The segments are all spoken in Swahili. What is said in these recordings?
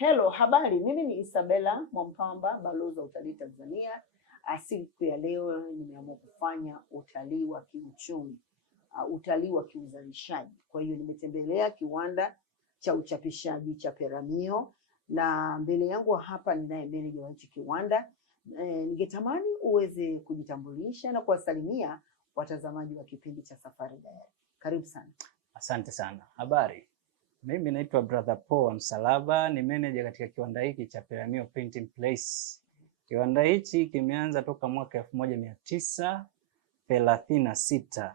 Hello, habari. Mimi ni Isabella Mwampamba, balozi wa utalii Tanzania. Siku ya leo nimeamua kufanya utalii wa kiuchumi, utalii wa kiuzalishaji. Kwa hiyo nimetembelea kiwanda cha uchapishaji cha Peramio, na mbele yangu hapa ninaye meneja wa hichi kiwanda. Ningetamani uweze kujitambulisha na kuwasalimia watazamaji wa kipindi cha Safari Diary. Karibu sana. Asante sana. Habari. Mimi naitwa Brother Paul Msalaba, ni manager katika kiwanda hiki cha Peramio Printing Press. Kiwanda hichi kimeanza toka mwaka 1936.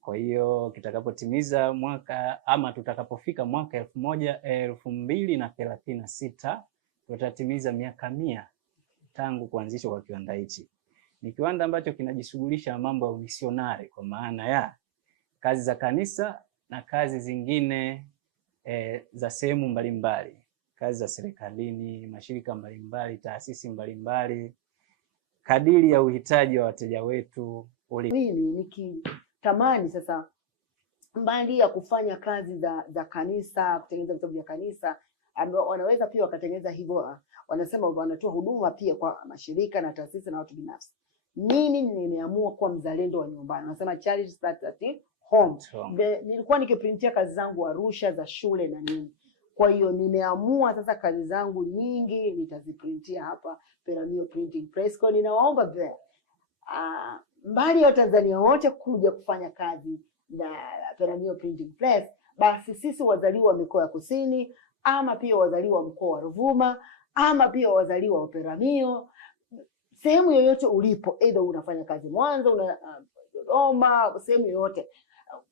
Kwa hiyo kitakapotimiza mwaka ama tutakapofika mwaka 2036 tutatimiza miaka 100 tangu kuanzishwa kwa kiwanda hichi. Ni kiwanda ambacho kinajishughulisha mambo ya umisionari, kwa maana ya kazi za kanisa na kazi zingine za sehemu mbalimbali, kazi za serikalini, mashirika mbalimbali, taasisi mbalimbali, kadiri ya uhitaji wa wateja wetu. Mimi nikitamani sasa, mbali ya kufanya kazi za kanisa, kutengeneza vitabu vya kanisa, ambao wanaweza pia wakatengeneza hivyo, wanasema wanatoa huduma pia kwa mashirika na taasisi na watu binafsi. Mimi nimeamua kuwa mzalendo wa nyumbani, wanasema charity starts at home. Nilikuwa nikiprintia kazi zangu Arusha za shule na nini. Kwa hiyo nimeamua sasa kazi zangu nyingi nitaziprintia hapa Peramio Printing Press. Kwa ninawaomba mbali ya Tanzania wote kuja kufanya kazi na Peramio Printing Press, basi sisi wazaliwa wa mikoa ya kusini, ama pia wazaliwa wa mkoa wa Ruvuma, ama pia wazaliwa wa Peramio, sehemu yoyote ulipo, either unafanya kazi Mwanza, Dodoma, sehemu yoyote,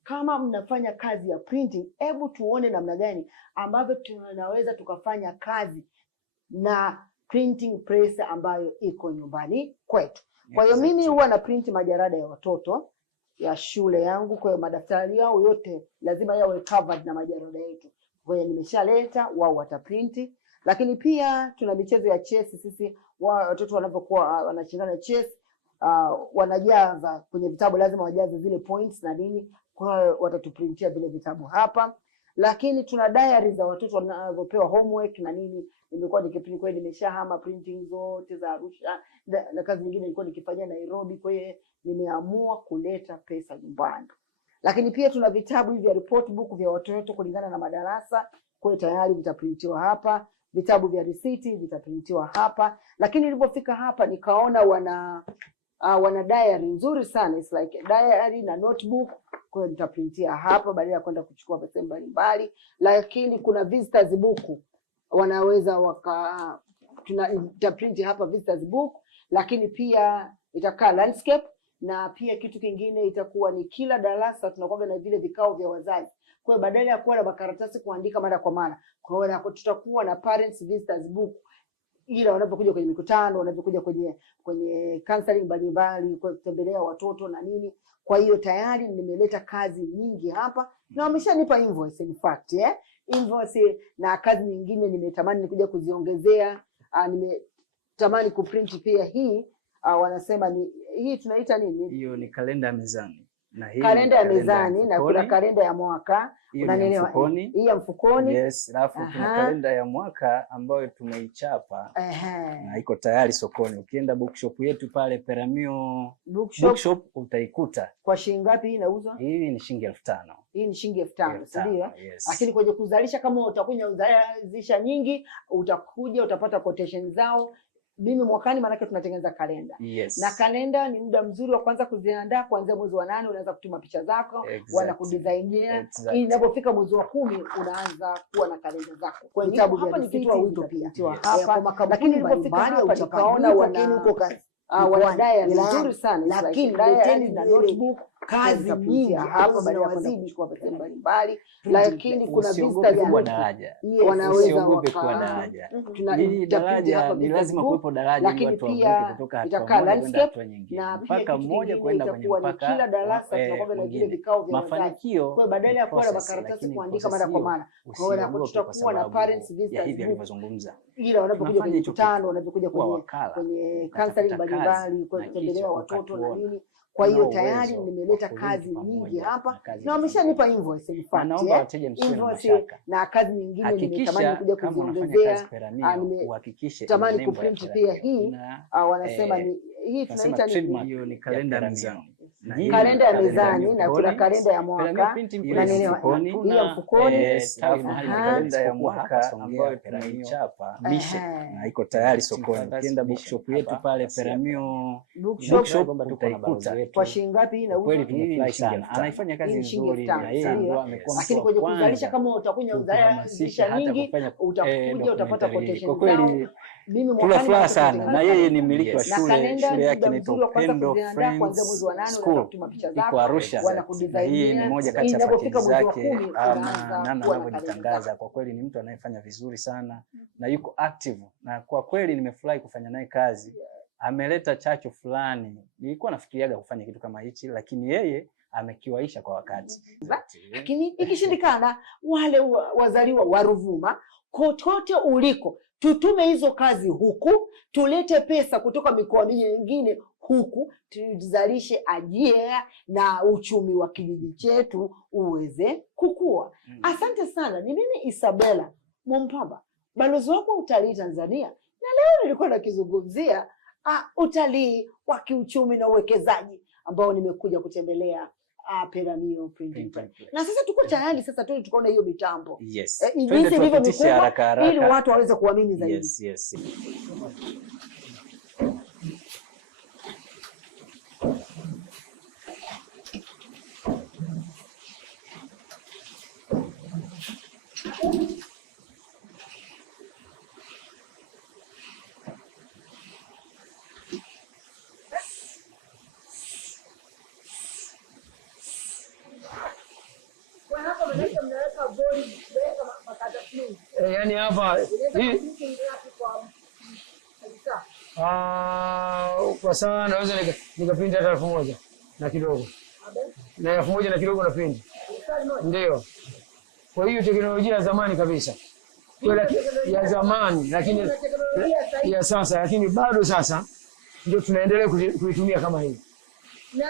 kama mnafanya kazi ya printing, hebu tuone namna gani ambavyo tunaweza tukafanya kazi na printing press ambayo iko nyumbani kwetu. Kwa hiyo mimi huwa na print majarada ya watoto ya shule yangu, kwa hiyo madaftari yao yote lazima yawe covered na majarada yetu. Kwa hiyo nimeshaleta, wao wataprinti. Lakini pia tuna michezo ya chess. Sisi watoto wanapokuwa wanashindana chess, wanajaza kwenye vitabu, lazima wajaze zile points na nini. Kwa hiyo watatuprintia vile vitabu hapa. Lakini tuna diary za watoto wanapopewa homework na nini. Nimekuwa nikiprint, kwa hiyo nimeshahama printing zote za Arusha na kazi nyingine nilikuwa nikifanyia Nairobi. Kwa hiyo nimeamua kuleta pesa nyumbani. Lakini pia tuna vitabu hivi vya report book vya watoto kulingana na madarasa, kwa hiyo tayari vitaprintiwa hapa. Vitabu vya risiti vitaprintiwa hapa. Lakini nilipofika hapa nikaona wana diary nzuri sana, it's like diary na notebook, kwa hiyo nitaprintia hapa badala ya kwenda kuchukua pesa mbalimbali. Lakini kuna visitors book, wanaweza tutaprinti hapa visitors book. Lakini pia itakaa landscape, na pia kitu kingine itakuwa ni kila darasa tunakuwa na vile vikao vya wazazi. Kwa hiyo badala ya kuwa na makaratasi kuandika mara kwa mara, kwa hiyo tutakuwa na parents visitors book, ila wanapokuja kwenye mikutano, wanapokuja kwenye counseling mbalimbali, kwa kutembelea watoto na nini. Kwa hiyo tayari nimeleta kazi nyingi hapa na wameshanipa invoice, in fact invoice na kazi nyingine nimetamani nikuja kuziongezea. Nimetamani kuprint pia hii, wanasema ni hii tunaita nini? Hiyo ni kalenda ya mezani. Na hii kalenda ya mezani, na kuna kalenda ya mwaka, unanielewa? Hii ya mfukoni. Yes, alafu kuna kalenda ya mwaka ambayo tumeichapa na iko tayari sokoni. Ukienda bookshop yetu pale Peramio bookshop utaikuta. Kwa shilingi ngapi hii inauzwa? Hii ni shilingi 5,000. Hii ni shilingi 5,000, ndio. Lakini kwenye kuzalisha, kama utakuja uzalisha nyingi, utakuja utapata quotation zao. Mimi mwakani manake tunatengeneza kalenda. Na kalenda ni muda mzuri wa kwanza kuziandaa kuanzia mwezi wa 8, unaanza kutuma picha zako, wanakudesignia. Ili inapofika mwezi wa 10 unaanza kuwa na kalenda zako. Kwa vitabu vya nikitoa wito pia hapa. Lakini ilipofika hapa nikaona wana nzuri sana, lakini leteni na notebook, kazi nyingi hapa baada ya kuzidi kwa pesa mbalimbali. Lakini kuna visitors kwa daraja, wanaweza kwa daraja. Ni daraja, ni lazima kuwepo daraja ili watu wavuke kutoka hatua moja kwenda hatua nyingine, mpaka mmoja kwenda kwenye mpaka. Kila darasa tunakuwa na vile vikao vya mafanikio. Kwa badala ya kuwa na makaratasi kuandika mara kwa mara, kwa hiyo tutakuwa na parents visitors hivi alivyozungumza. Ila wanapokuja kwenye mkutano, wanapokuja kwenye counseling mbalimbali, kwa kutembelea watoto na nini. Kwa hiyo tayari nimeleta kazi nyingi hapa na wameshanipa invoice in fact. Naomba wateja msiwe na mashaka. Na kazi nyingine nimetamani kuja kuziongezea. Nimetamani kuprint pia hii wanasema ni hii tunaita ni kalenda ya mezani. Kalenda ya mezani na kuna kalenda ya mwaka na nini ya mfukoni, kalenda ya mwaka ambayo tumeichapa na iko tayari sokoni. Ukienda bookshop yetu pale Peramio bookshop utaikuta. Kwa shilingi ngapi na kweli tumefurahi sana. Anaifanya kazi nzuri na yeye ndio amekuwa, lakini kwenye kuzalisha kama utakunya uzalisha nyingi utakuja utapata quotation. Kwa kweli mimi tunafurahi sana na yeye ni mmiliki wa shule yake inaitwa Upendo Friends School iko Arusha. Hii ni moja kati ya paketi zake namna anavyojitangaza. Kwa kweli ni mtu anayefanya vizuri sana na yuko active, na kwa kweli nimefurahi kufanya naye kazi. Ameleta chachu fulani, nilikuwa nafikiriaga kufanya kitu kama hichi, lakini yeye amekiwaisha kwa wakati. Lakini ikishindikana, wale wazaliwa wa Ruvuma kokote uliko, tutume hizo kazi huku, tulete pesa kutoka mikoa mingine huku, tuzalishe ajira na uchumi wa kijiji chetu uweze kukua. Asante sana. Ni mimi Isabella Mwampamba, balozi wako utalii Tanzania, na leo nilikuwa nakizungumzia utalii wa kiuchumi na uwekezaji ambao nimekuja kutembelea Peramio Printing Press. Na sasa tuko tayari sasa tukaona hiyo mitambo. Yes. Jinsi ilivyo mikubwa ili watu waweze kuamini zaidi. Yes. Yani hapa kwa sawa naweza nikapinda hata 1000 na kidogo. Na 1000 na kidogo na pindi. Ndio. Kwa hiyo teknolojia ya zamani kabisa. Ya zamani lakini ya sasa, lakini bado sasa ndio tunaendelea kuitumia kama hivi. Na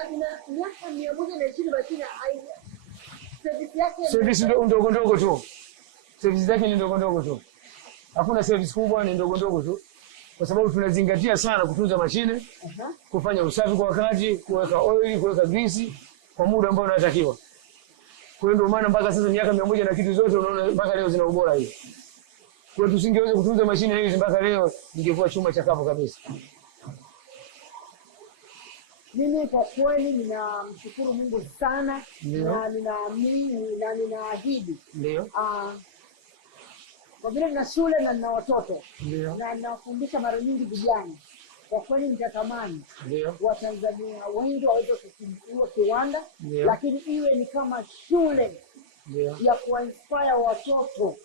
miaka 120 bakina service ndogo ndogo tu. Service zake ni ndogo ndogo tu. Hakuna service kubwa, ni ndogo ndogo tu. Kwa sababu tunazingatia sana kutunza mashine, kufanya usafi kwa wakati, kuweka oil, kuweka grease kwa muda ambao unatakiwa. Kwa hiyo ndio maana mpaka sasa miaka 100 na kitu zote unaona mpaka leo zina ubora hivi. Kwa hiyo tusingeweza kutunza mashine hizi mpaka leo ingekuwa chuma chakavu kabisa. Mimi kwa kweli ninamshukuru Mungu sana na ninaamini na ninaahidi. Ndio. Kwa vile nina shule na nina watoto. Ndio. Na ninafundisha mara nyingi vijana. Kwa kweli nitatamani Watanzania wengi waweze kufungua kiwanda, lakini iwe ni kama shule ya kuinspire watoto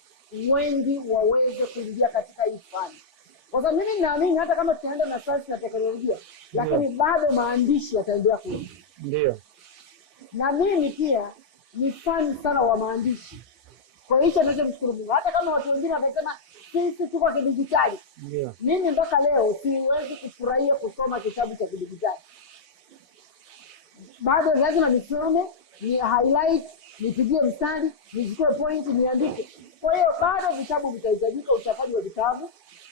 wengi waweze kuingia katika hii fani. Kwa sababu mimi naamini hata kama tunaenda na sayansi na teknolojia, lakini bado maandishi yataendelea kuwa. Ndio. Na mimi pia ni fan sana wa maandishi. Kwa hiyo ninachomshukuru Mungu. Hata kama watu wengine wanasema sisi tuko kidijitali. Ndio. Mimi mpaka leo siwezi kufurahia kusoma kitabu cha kidijitali. Bado lazima nisome, ni highlight, nipigie mstari, nichukue point, niandike. Kwa hiyo bado vitabu vitahitajika, uchapaji wa vitabu,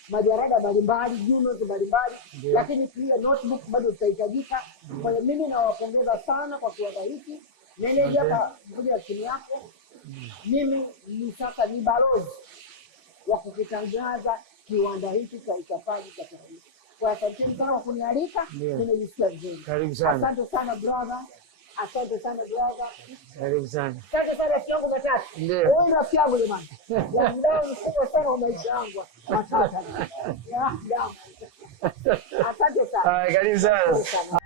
majarada mbalimbali, journals mbalimbali, lakini pia notebook bado zitahitajika. Kwa hiyo mimi nawapongeza sana kwa kiwanda hiki. Meneja hapa mmoja chini yako. Mimi ni sasa ni balozi wa kukitangaza kiwanda hiki cha uchapaji cha Peramio. Kwa asante sana kwa kunialika, nimejisikia vizuri. Karibu sana. Asante sana brother. Asante sana brother. Karibu sana. Asante sana rafiki yangu Matata. Wewe ni rafiki yangu jamani. Ya mdao mkubwa sana wa maisha yangu. Matata. Ya. Asante sana. Karibu sana.